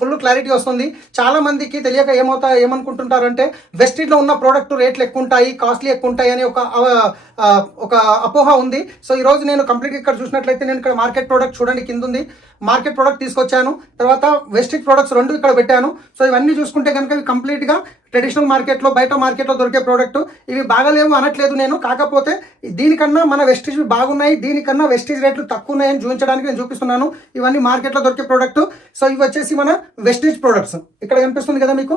Full clarity వస్తుంది. చాలా మందికి తెలియక ఏమనుకుంటుంటారంటే వెస్టీజ్లో ఉన్న ప్రోడక్ట్ రేట్లు ఎక్కువ ఉంటాయి, కాస్ట్లీ ఎక్కువ ఉంటాయి అనే ఒక అపోహ ఉంది. సో ఈ రోజు నేను కంప్లీట్ ఇక్కడ చూసినట్లయితే నేను ఇక్కడ మార్కెట్ ప్రోడక్ట్ చూడండి కింద ఉంది, మార్కెట్ ప్రోడక్ట్ తీసుకొచ్చాను. తర్వాత వెస్టీజ్ ప్రోడక్ట్స్ రెండు ఇక్కడ పెట్టాను. సో ఇవన్నీ చూసుకుంటే కనుక ఇవి కంప్లీట్గా ట్రెడిషనల్ మార్కెట్లో బయట మార్కెట్లో దొరికే ప్రోడక్ట్. ఇవి బాగాలేవు అనట్లేదు నేను, కాకపోతే దీనికన్నా మన వెస్టీజ్ బాగున్నాయి, దీనికన్నా వెస్టీజ్ రేట్లు తక్కువ ఉన్నాయని చూపించడానికి నేను చూపిస్తున్నాను. ఇవన్నీ మార్కెట్లో దొరికే ప్రోడక్ట్. సో ఇవి వచ్చేసి మన వెస్టీజ్ ప్రోడక్ట్స్. ఇక్కడ కనిపిస్తుంది కదా మీకు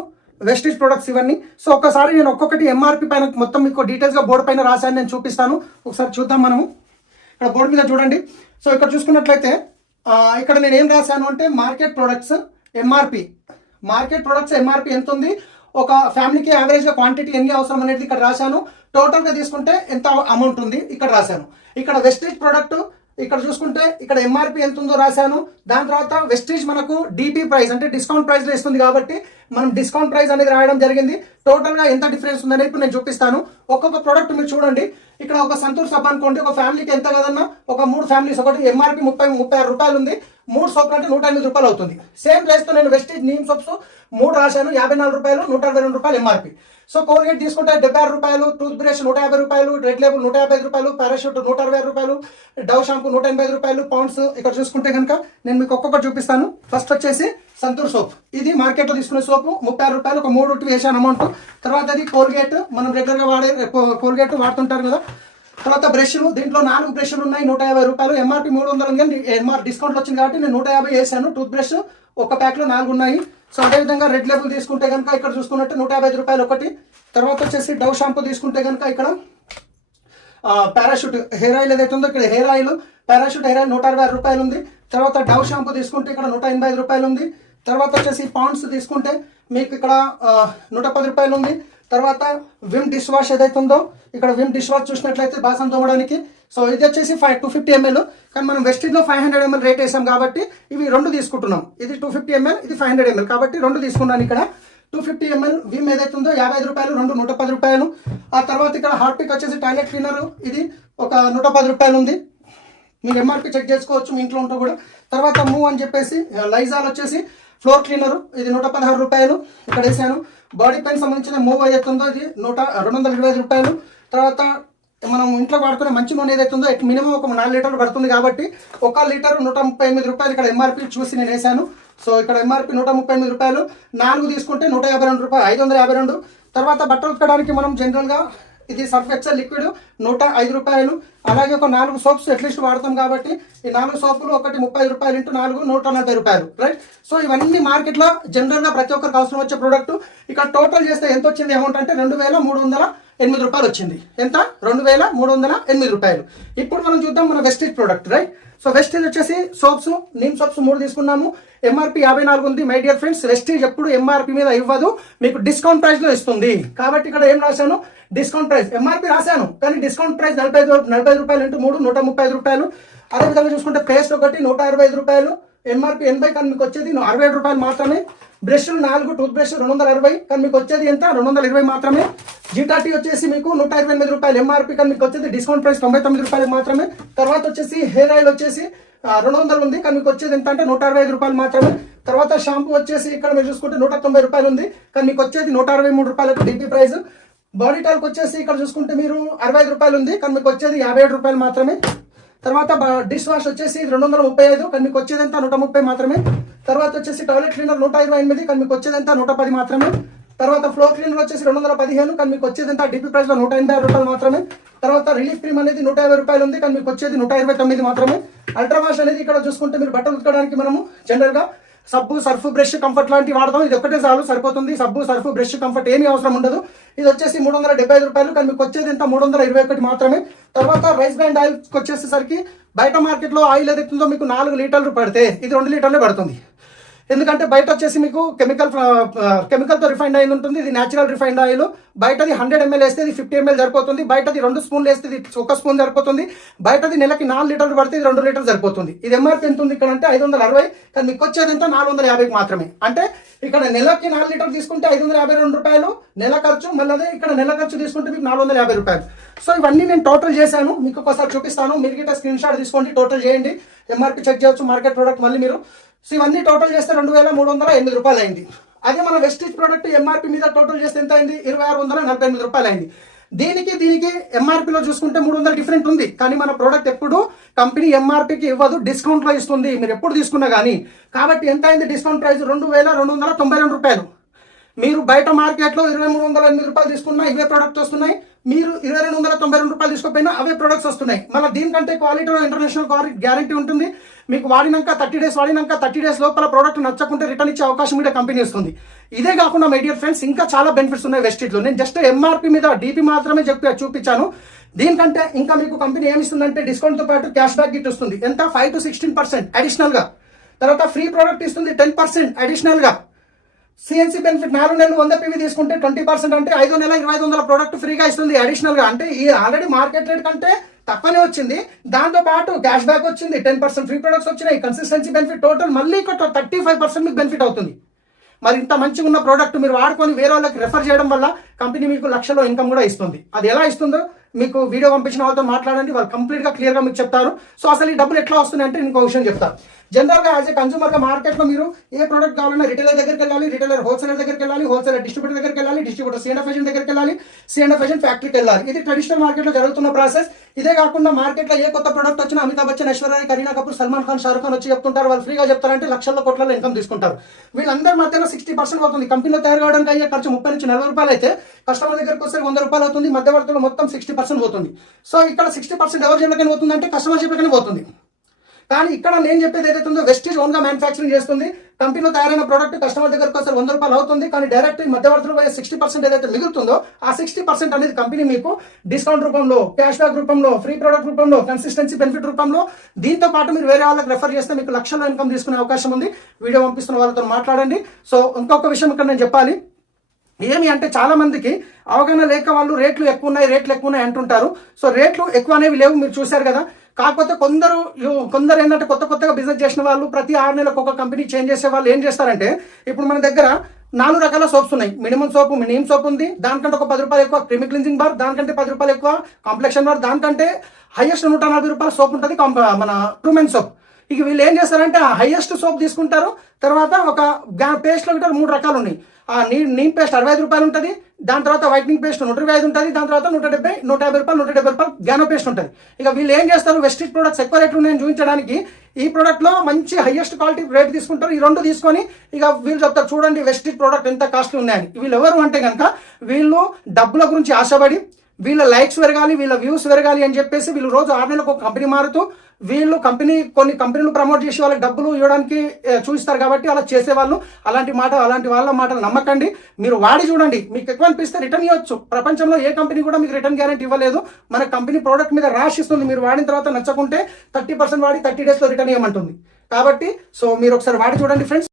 వెస్టీజ్ ప్రొడక్ట్స్ ఇవన్నీ. సో ఒకసారి నేను ఒక్కొక్కటి ఎంఆర్పి పైన మొత్తం మీకు డీటెయిల్స్గా బోర్డు పైన రాశాను, నేను చూపిస్తాను. ఒకసారి చూద్దాం మనము. ఇక్కడ బోర్డు మీద చూడండి. సో ఇక్కడ చూసుకున్నట్లయితే ఇక్కడ నేను ఏం రాశాను అంటే market products MRP. Market products MRP ఎంత ఉంది, ఒక ఫ్యామిలీకి యావరేజ్గా క్వాంటిటీ ఎన్ని అవసరం అనేది ఇక్కడ రాశాను. టోటల్గా తీసుకుంటే ఎంత అమౌంట్ ఉంది ఇక్కడ రాశాను. ఇక్కడ వెస్టీజ్ ప్రొడక్ట్ ఇక్కడ చూసుకుంటే ఇక్కడ ఎంఆర్పి ఎంత ఉందో రాశాను. దాని తర్వాత వెస్టీజ్ మనకు డిపి ప్రైస్ అంటే డిస్కౌంట్ ప్రైస్ లో ఇస్తుంది కాబట్టి మనం డిస్కౌంట్ ప్రైస్ అనేది రాయడం జరిగింది. టోటల్ గా ఎంత డిఫరెన్స్ ఉందనేది ఇప్పుడు నేను చూపిస్తాను. ఒక్కొక్క ప్రోడక్ట్ మీరు చూడండి. ఇక్కడ ఒక సంతూర్ సబ్బు అనుకోండి, ఒక ఫ్యామిలీకి ఎంత కదన్నా ఒక 3 ఫ్యామిలీస్, ఒకటి ఎంఆర్పి 36 రూపాయలు ఉంది, 3 సోపులు అంటే 108 రూపాయలు అవుతుంది. సేమ్ ప్రైస్ తో నేను వెస్టీజ్ నీమ్ సోప్స్ 3 రాశాను, 54 రూపాయలు, 122 రూపాయలు ఎంఆర్పి. సో కోల్గేట్ తీసుకుంటే 76 రూపాయలు, టూత్ బ్రష్ 150 రూపాయలు, రెడ్ లేబుల్ 155 రూపాయలు, పారాషూట్ 160 రూపాయలు, డవ్ షాంపూ 185 రూపాయలు, పౌండ్స్. ఇక్కడ చూసుకుంటే కనుక నేను మీకు ఒక్కొక్కటి చూపిస్తాను. ఫస్ట్ వచ్చేసి సంతూర్ సోప్, ఇది మార్కెట్ లో తీసుకునే సోపు 36 రూపాయలు, ఒక 3 వేసాను అమౌంట్. తర్వాత అది కోల్గేట్, మనం రెగ్యులర్ గా వాడే కోల్గేట్ వాడుతుంటారు కదా. తర్వాత బ్రష్లు, దీంట్లో 4 బ్రష్లు ఉన్నాయి, 150 రూపాయలు, ఎంఆర్పి 300 ఉంది కానీ డిస్కౌంట్ వచ్చింది కాబట్టి నేను 150 వేసాను. టూత్ బ్రష్ ఒక ప్యాక్ లో 4 ఉన్నాయి. సో అదేవిధంగా రెడ్ లేబుల్ తీసుకుంటే కనుక ఇక్కడ చూసుకున్నట్టు 150 రూపాయలు ఒకటి. తర్వాత వచ్చేసి డవ్ షాంపూ తీసుకుంటే కనుక ఇక్కడ పారాషూట్ హెయిర్ ఆయిల్ ఏదైతే ఉందో ఇక్కడ hair oil parachute hair oil 160 రూపాయలు ఉంది. తర్వాత డవ్ షాంపూ తీసుకుంటే ఇక్కడ 185 రూపాయలు ఉంది. తర్వాత వచ్చేసి పాండ్స్ తీసుకుంటే మీకు ఇక్కడ 110 రూపాయలు ఉంది. తర్వాత విమ్ డిష్ వాష్ ఏదైతే ఉందో ఇక్కడ విమ్ డిష్ వాష్ చూసినట్లయితే బాసం తోమడానికి. సో ఇది వచ్చేసి 250 ml, కానీ మనం వెస్టీజ్లో 500 ml రేట్ వేసాం కాబట్టి ఇవి 2 తీసుకుంటున్నాం. ఇది 250 ml, ఇది 500 ml కాబట్టి 2 తీసుకున్నాను. ఇక్కడ 250 ml విమ్ ఏదైతే ఉందో 55 రూపాయలు, 2 110 రూపాయలు. ఆ తర్వాత ఇక్కడ హార్పిక్ వచ్చేసి టాయిలెట్ క్లీనర్, ఇది ఒక 110 రూపాయలు ఉంది. మీరు ఎంఆర్పి చెక్ చేసుకోవచ్చు మీ ఇంట్లో ఉంటూ కూడా. తర్వాత మూవ్ అని చెప్పేసి లైజాల్ వచ్చేసి ఫ్లోర్ క్లీనర్, ఇది 116 రూపాయలు ఇక్కడ వేసాను. బాడీ పెయిన్ సంబంధించిన మూవ్ ఏదైతే ఉందో ఇది 225 రూపాయలు. తర్వాత మనం ఇంట్లో వాడుకునే మంచి నూనె ఏదైతే ఉందో మినిమం ఒక 4 లీటర్లు పడుతుంది కాబట్టి 1 లీటర్ 138 రూపాయలు ఇక్కడ ఎంఆర్పి చూసి నేను వేసాను. సో ఇక్కడ ఎంఆర్పి 138 రూపాయలు, 4 తీసుకుంటే 152 రూపాయలు, 552. తర్వాత బట్టలు ఉతకడానికి మనం జనరల్గా ఇది సర్ఫ్ ఎక్సెల్ లిక్విడ్ 105 రూపాయలు. అలాగే ఒక 4 సోప్స్ అట్లీస్ట్ వాడతాం కాబట్టి ఈ 4 సోపులు ఒకటి 30 రూపాయలు ఇంటూ 4 140 రూపాయలు, రైట్. సో ఇవన్నీ మార్కెట్లో జనరల్గా ప్రతి ఒక్కరికి అవసరం వచ్చే ప్రోడక్ట్. ఇక్కడ టోటల్ చేస్తే ఎంత వచ్చింది అమౌంట్ అంటే 2308 రూపాయలు వచ్చింది. ఎంత? 2308 రూపాయలు. ఇప్పుడు మనం చూద్దాం మన Vestige product, right. So Vestige వచ్చేసి సోప్స్, నీమ్ సోప్స్ 3 తీసుకున్నాము. ఎంఆర్పి 54 ఉంది. మై డియర్ ఫ్రెండ్స్, వెస్టీజ్ ఎప్పుడు ఎంఆర్పి మీద ఇవ్వదు, మీకు డిస్కౌంట్ ప్రైస్ లో ఇస్తుంది. కాబట్టి ఇక్కడ ఏం రాశాను, డిస్కౌంట్ ప్రైస్. ఎంఆర్పి రాశాను కానీ డిస్కౌంట్ ప్రైస్ 45 రూపాయలు ఇంటూ 3 135 రూపాయలు. అదేవిధంగా చూసుకుంటే పేస్ట్ ఒకటి 165 రూపాయలు, ఎంఆర్పి 80 కానీ మీకు వచ్చేది 67 రూపాయలు మాత్రమే. బ్రష్లు 4 టూత్ బ్రష్ 260 కానీ మీకు వచ్చేది ఎంత? 220 మాత్రమే. జీటాటీ వచ్చేసి మీకు 128 రూపాయలు ఎంఆర్పి కానీ మీకు వచ్చేది డిస్కౌంట్ ప్రైస్ 99 రూపాయలు మాత్రమే. తర్వాత వచ్చేసి హెయిర్ ఆయిల్ వచ్చేసి 200 ఉంది కానీ మీకు వచ్చేది ఎంత అంటే 165 రూపాయలు మాత్రమే. తర్వాత షాంపూ వచ్చేసి ఇక్కడ మీరు చూసుకుంటే 190 రూపాయలు ఉంది కానీ మీకు వచ్చేది 163 రూపాయలకు డిపి ప్రైస్. బాడీ టాల్క్ వచ్చేసి ఇక్కడ చూసుకుంటే మీరు 65 రూపాయలు ఉంది కానీ మీకు వచ్చేది 57 రూపాయలు మాత్రమే. తర్వాత డిష్ వాష్ వచ్చేసి 235 కానీ మీకు వచ్చేది ఎంత? 130 మాత్రమే. తర్వాత వచ్చేసి టాయిలెట్ క్లీనర్ 128 కానీ మీకు వచ్చేది ఎంత? 110 మాత్రమే. తర్వాత ఫ్లోర్ క్లీనర్ వచ్చేసి 215 కానీ మీకు వచ్చేది ఎంత? డిపి ప్రైస్ లో 180 రూపాయలు మాత్రమే. తర్వాత రిలీఫ్ క్రీమ్ అనేది 150 రూపాయలు ఉంది కానీ మీకు వచ్చేది 129 మాత్రమే. అల్ట్రా వాష్ అనేది ఇక్కడ చూసుకుంటే మీరు బట్టలు ఉతకడానికి మనము జనరల్ గా సబ్బు, సర్ఫ్, బ్రష్, కంఫర్ట్ లాంటివి వాడతాం. ఇది ఒక్కటే చాలు, సరిపోతుంది. సబ్బు, సర్ఫ్, బ్రష్, కంఫర్ట్ ఏమీ అవసరం ఉండదు. ఇది వచ్చేసి 375 రూపాయలు కానీ మీకు వచ్చేది ఎంత? 321 మాత్రమే. తర్వాత రైస్ బ్రాండ్ ఆయిల్ వచ్చేసరికి బయట మార్కెట్ లో ఆయిల్ ఏదైతుందో మీకు 4 లీటర్లు పడితే ఇది 2 లీటర్లే పడుతుంది. ఎందుకంటే బయట వచ్చేసి మీకు కెమికల్తో రిఫైండ్ ఆయిల్ ఉంటుంది, ఇది న్యాచురల్ రిఫైండ్ ఆయిల్. బయటది 100 ml వేస్తే ఇది 50 ml సరిపోతుంది. బయటది 2 స్పూన్లు వేస్తే ఇది 1 స్పూన్ సరిపోతుంది. బయటది నెలకి 4 లీటర్లు పడితే ఇది 2 లీటర్లు సరిపోతుంది. ఇది ఎంఆర్పి ఎంత ఉంది ఇక్కడ అంటే 560 కానీ మీకు వచ్చేది ఎంత? 450 మాత్రమే. అంటే ఇక్కడ నెలకి 4 లీటర్లు తీసుకుంటే 552 రూపాయలు నెల ఖర్చు, మళ్ళీ అదే ఇక్కడ నెల ఖర్చు తీసుకుంటే మీకు 450 రూపాయలు. సో ఇవన్నీ నేను టోటల్ చేశాను, మీకు ఒకసారి చూపిస్తాను. మీరు గిట్ట స్క్రీన్ షాట్ తీసుకోండి, టోటల్ చేయండి, ఎంఆర్పి చెక్ చేయొచ్చు. మార్కెట్ ప్రోడక్ట్ మళ్ళీ మీరు సో ఇవన్నీ టోటల్ చేస్తే 2308 రూపాయలు అయింది. అదే మన వెస్టీజ్ ప్రోడక్ట్ ఎంఆర్పి మీద టోటల్ చేస్తే ఎంత అయింది? 2648 రూపాయలు అయింది. దీనికి ఎంఆర్పిలో చూసుకుంటే 300 డిఫరెంట్ ఉంది. కానీ మన ప్రోడక్ట్ ఎప్పుడు కంపెనీ ఎంఆర్పికి ఇవ్వదు, డిస్కౌంట్లో ఇస్తుంది మీరు ఎప్పుడు తీసుకున్నా కానీ. కాబట్టి ఎంత అయింది డిస్కౌంట్ ప్రైస్? 2292 రూపాయలు. మీరు బయట మార్కెట్లో 2308 రూపాయలు తీసుకున్నా ఇవే ప్రొడక్ట్స్ వస్తున్నాయి. మీరు 2292 రూపాయలు తీసుకోకపోయినా అవే ప్రొడక్ట్స్ వస్తున్నాయి. మళ్ళీ దీనికంటే క్వాలిటీ ఇంటర్నేషనల్ గ్యారంటీ ఉంటుంది. మీకు వాడినాక 30 డేస్ వాడినాక 30 డేస్ లోపల ప్రోడక్ట్ నచ్చకుంటే రిటర్న్ ఇచ్చే అవకాశం కూడా కంపెనీ ఇస్తుంది. ఇదే కాకుండా మై డియర్ ఫ్రెండ్స్ ఇంకా చాలా బెనిఫిట్స్ ఉన్నాయి వెస్టీజ్లో. నేను జస్ట్ ఎంఆర్పి మీద డీపీ మాత్రమే చూపించాను. దీనికంటే ఇంకా మీకు కంపెనీ ఏమిస్తుందంటే డిస్కౌంట్తో పాటు క్యాష్ బ్యాక్ గిట్ వస్తుంది. ఎంత? 5 to 16% అడిషనల్గా. తర్వాత ఫ్రీ ప్రోడక్ట్ ఇస్తుంది 10% అడిషనల్గా. సిఎన్సీ బెనిఫిట్ 4 నెలలు 100 PV తీసుకుంటే 20% అంటే 5వ నెల 2500 ప్రోడక్ట్ ఫ్రీగా ఇస్తుంది అడిషనల్గా. అంటే ఈ ఆల్రెడీ మార్కెట్ రేట్ కంటే తక్కువనే వచ్చింది. దాంతో పాటు క్యాష్ బ్యాక్ వచ్చింది, 10% ఫ్రీ ప్రొడక్ట్స్ వచ్చినాయి, కన్సిస్టెన్సీ బెనిఫిట్, టోటల్ మళ్ళీ 35% మీకు బెనిఫిట్ అవుతుంది. మరి ఇంత మంచిగా ఉన్న ప్రోడక్ట్ మీరు వాడుకొని వేరే వాళ్ళకి రెఫర్ చేయడం వల్ల కంపెనీ మీకు లక్షలో ఇన్కమ్ కూడా ఇస్తుంది. అది ఎలా ఇస్తుందో మీకు వీడియో పంపించిన వాళ్ళతో మాట్లాడండి, వాళ్ళు కంప్లీట్గా క్లియర్గా మీకు చెప్తారు. సో అసలు ఈ డబ్బులు ఎట్లా వస్తున్నాయి అంటే ఇంకో విషయం చెప్తారు. జనరల్గా యాజ్ ఏ కన్సూమర్గా మార్కెట్లో మీరు ఏ ప్రోడక్ట్ కావాలన్నా రిటైలర్ దగ్గరికి వెళ్ళాలి, రిటైలర్ హోల్సేలర్ దగ్గరికి వెళ్ళాలి, హోల్సేలర్ డిస్ట్రిబ్యూటర్ దగ్గరికి వెళ్ళాలి, డిస్ట్రిబ్యూటర్ C&F ఏజెంట్ దగ్గరికి వెళ్ళాలి, C&F ఏజెంట్ ఫ్యాక్టరీకి వెళ్ళాలి. ఇది ట్రెడిషనల్ మార్కెట్లో జరుగుతున్న ప్రాసెస్. ఇదే కాకుండా మార్కెట్లో ఏ కొత్త ప్రోడక్ట్ వచ్చినా అమితాబ్ బచ్చన్, ఐశ్వర్య రాయ్, కరీనా కపూర్, సల్మాన్ ఖాన్, షారుఖ్ ఖాన్ వచ్చి చెప్తుంటారు. వాళ్ళు ఫ్రీగా చెప్తారంటే లక్షల కోట్లలో ఇన్కమ్ తీసుకుంటారు. వీళ్ళందరి మధ్యలో 60% అవుతుంది. కంపెనీలో తయారు కావడానికి అయ్యే ఖర్చు 30 నుంచి 40 రూపాయలు అయితే కస్టమర్ దగ్గరకు వస్తే 100 రూపాయలు అవుతుంది. మధ్యవర్తులు మొత్తం 60% పోతుంది. సో ఇక్కడ 60% ఎవరి జేబులకైనా పోతుందంటే కస్టమర్ జేబులకైనా పోతుంది. కానీ ఇక్కడ నేను చెప్పేది ఏదైతే ఉందో వెస్టీజ్ ఓన్గా మ్యానుఫ్యాక్చరింగ్ చేస్తుంది. కంపెనీలో తయారైన ప్రోడక్ట్ కస్టమర్ దగ్గరకు వస్తే 100 రూపాయలు అవుతుంది. కానీ డైరెక్ట్ మధ్యవర్తులు పోయే 60% ఏదైతే మిగులుతుందో ఆ 60% అనేది కంపెనీ మీకు డిస్కౌంట్ రూపంలో, క్యాష్ బ్యాక్ రూపంలో, ఫ్రీ ప్రోడక్ట్ రూపంలో, కన్సిస్టెన్సీ బెనిఫిట్ రూపంలో, దీంతో పాటు మీరు వేరే వాళ్ళకి రెఫర్ చేస్తే మీకు లక్షల్లో ఇన్కమ్ తీసుకునే అవకాశం ఉంది. వీడియో పంపిస్తున్న వాళ్ళతో మాట్లాడండి. సో ఇంకొక విషయం ఇక్కడ నేను చెప్పాలి. ఏమి అంటే చాలా మందికి అవగాహన లేక వాళ్ళు రేట్లు ఎక్కువ ఉన్నాయి అంటుంటారు. సో రేట్లు ఎక్కువ అనేవి లేవు, మీరు చూశారు కదా. కాకపోతే కొందరు ఏంటంటే కొత్తగా బిజినెస్ చేసిన వాళ్ళు ప్రతి 6 నెలలకు ఒక కంపెనీ చేంజ్ చేసే వాళ్ళు ఏం చేస్తారంటే, ఇప్పుడు మన దగ్గర 4 రకాల సోప్స్ ఉన్నాయి. మినిమం సోప్, నీమ్ సోప్ ఉంది, దానికంటే ఒక 10 రూపాయలు ఎక్కువ క్రిమి క్లిన్జింగ్ బార్, దానికంటే 10 రూపాయలు ఎక్కువ కాంప్లెక్షన్ బార్, దానికంటే హైయెస్ట్ 140 రూపాయల సోప్ ఉంటుంది మన ట్రూమెన్ సోప్. ఇక వీళ్ళు ఏం చేస్తారంటే ఆ హైయెస్ట్ సోప్ తీసుకుంటారు. తర్వాత ఒక పేస్ట్లో కూడా 3 రకాలు ఉన్నాయి. ఆ నీమ్ పేస్ట్ 65 రూపాయలు ఉంటుంది, దాని తర్వాత వైట్నింగ్ పేస్ట్ 125 ఉంటుంది, దాని తర్వాత 170, 150 రూపాయలు గ్యానో పేస్ట్ ఉంటుంది. ఇక వీళ్ళు ఏం చేస్తారు, వెస్టీజ్ ప్రొడక్ట్స్ ఎక్కువ రేట్లు ఉన్నాయని చూపించడానికి ఈ ప్రోడక్ట్లో మంచి హైయెస్ట్ క్వాలిటీ రేట్ తీసుకుంటారు. ఈ 2 తీసుకొని ఇక వీళ్ళు చెప్తారు చూడండి వెస్టీజ్ ప్రోడక్ట్ ఎంత కాస్ట్లీ ఉన్నాయని. వీళ్ళు ఎవరు అంటే కనుక వీళ్ళు డబ్బుల గురించి ఆశపడి వీళ్ళ లైక్స్ పెరగాలి, వీళ్ళ వ్యూస్ పెరగాలి అని చెప్పేసి వీళ్ళు రోజు 6 నెలలకు ఒక కంపెనీ మారుతూ వీళ్ళు కొన్ని కంపెనీలు ప్రమోట్ చేసి వాళ్ళకి డబ్బులు ఇవ్వడానికి చూపిస్తారు. కాబట్టి అలా చేసేవాళ్ళు అలాంటి వాళ్ళ మాటలు నమ్మకండి. మీరు వాడి చూడండి, మీకు ఎక్కువ అనిపిస్తే రిటర్న్ ఇవ్వచ్చు. ప్రపంచంలో ఏ కంపెనీ కూడా మీకు రిటర్న్ గ్యారెంటీ ఇవ్వలేదు. మన కంపెనీ ప్రోడక్ట్ మీద రాసిస్తుంది. మీరు వాడిన తర్వాత నచ్చకుంటే 30% వాడి 30 డేస్లో రిటర్న్ ఇవ్వమంటుంది. కాబట్టి సో మీరు ఒకసారి వాడి చూడండి ఫ్రెండ్స్.